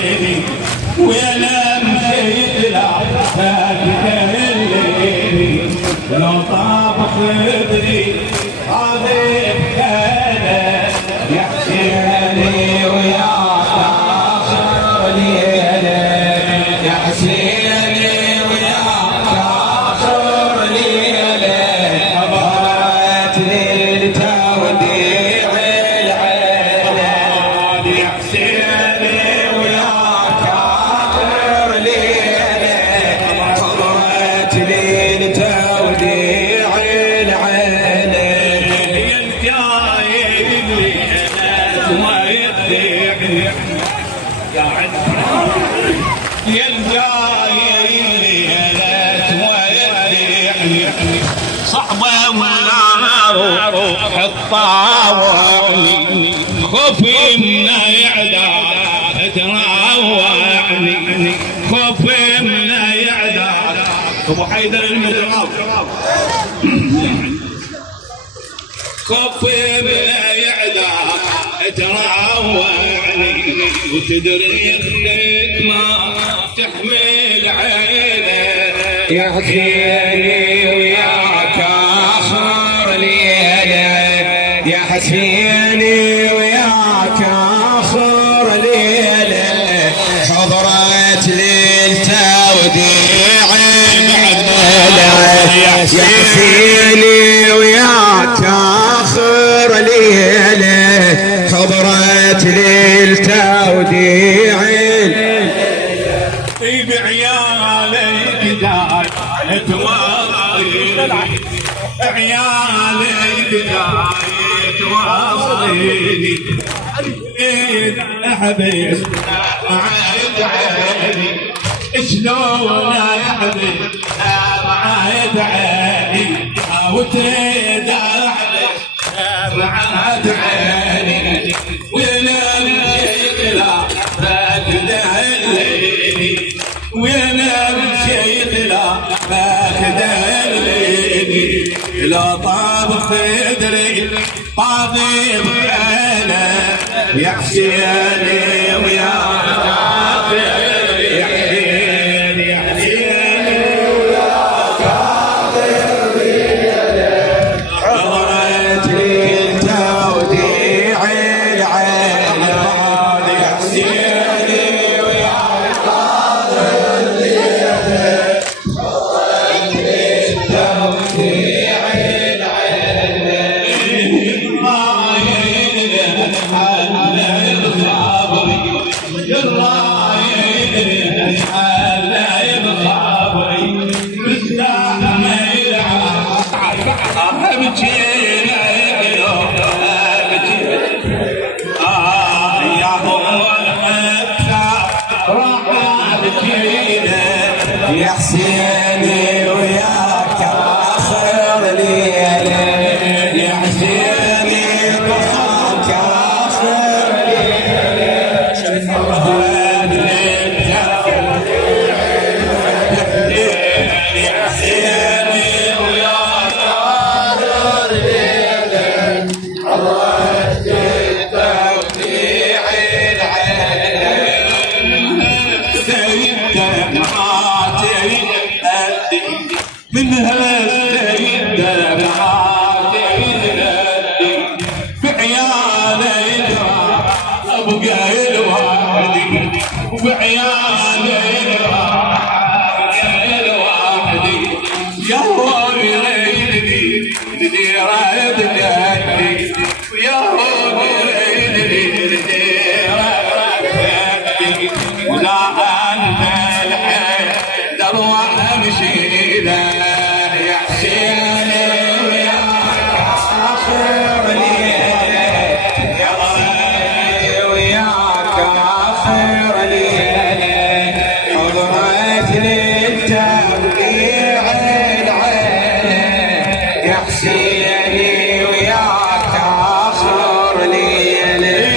حسيني وانا مشيت لا فاكر الليلي لو طاب خدري هذه بكاله يا حسيني وياك اخر ليله يا حسيني وياك اخر ليله ظهرت ليلته وديع العيله يا حسيني وياك اخر ليله ظهرت ليلته وديع العيله يا الجاي اللي ما يضيع يا يا الجاي صحبه ونار حطاوعني خوفي من يعداد تراوعني خوفي من يعداد ابو حيدر المضرب خوفي من يعداد تراوعني وتدري خليك ما تحمل عينه يا حسيني وياك اخر ليله يا حسيني وياك اخر ليله حضرت ليلته وديع العيله يا حسيني وياك اخر ليله حضرت ليلته وديع بعيالي بداية توصليني عيالي بداية توصليني حبيب معايد عيني شلون يا حبيب معايد عيني وتريد معايد عيني ولا لا فاكده الليلي وانا مشيت لا فاكده الليلي لا طاب خدري طاضي بحاله يا حسيني ويا يا حسين يا حسيني ويا كافر حضرت ليلته وديع العين يا حسيني ويا كافر حضرت ليلته وديع يا حسيني وياك اخر ليله يا حسيني وياك اخر ليله يا حسيني وياك اخر ليله حضرت وديع من هالسيدة معاتي بعيالي أبقى الوحدي وبعيالي أبقى الوحدي يا هو يريدني ندير دقاتي ويا هو يريدني ندير دقاتي ولا أنت الحيدر وأمشي له يا حسيني وياك آخر ليلة يا غالي وياك آخر ليلة حضرت ليلته وديع العيلة يا حسيني وياك آخر ليلة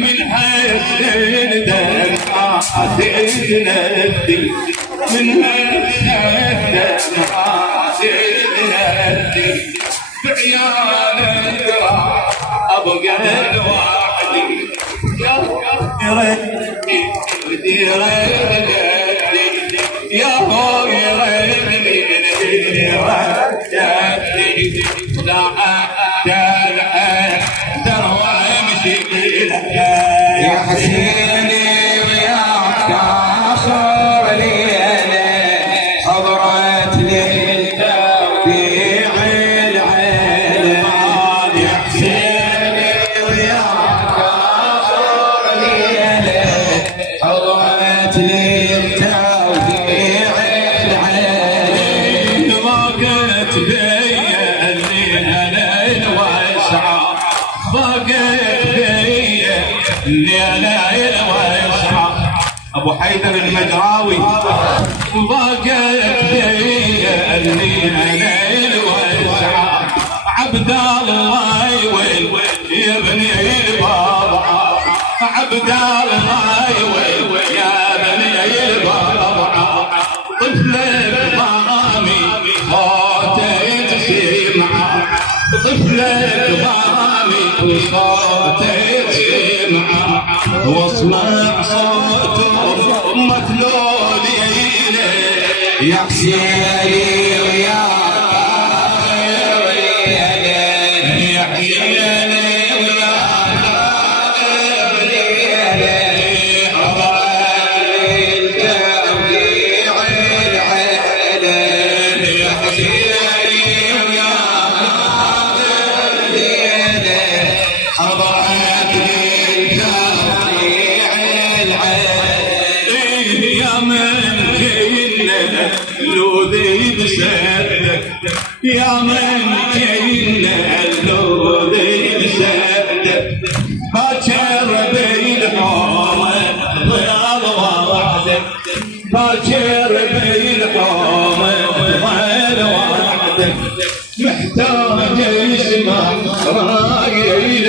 من هالسن دمعات تندي من هالسن دمعات تندي بعيالك ابقى لوحدي يا ريت يا هو يريدني يا حسيني وياك آخر ليلة حضرت للتوديع العيلة يا حسيني وياك آخر ليلة حضرت للتوديع العيلة ما قلت بيا الليلة الواسعة ضاقت بيا الليلة الواسعة أبو حيدر المجراوي ضاقت بيا الليلة الواسعة عبد الله ويل يا بني البابا عبد الله ويل يا بني البابا طفلك ضامي صوته يسمع طفلك ضامي وصوته يسمع واصنع صوته مثلول يا حسيني وياك آخر ليلة يا حسيني وياك آخر ليلة حضرت للتوديع العيلة يا حسيني وياك آخر ليلة حضرت للتوديع العيلة يا من جينا لو ذيب سدك يا من جينا لو ذيب سدك باكر بالحومة ضل وحدك باكر بالحومة ضل وحدك محتاج اسمع رايي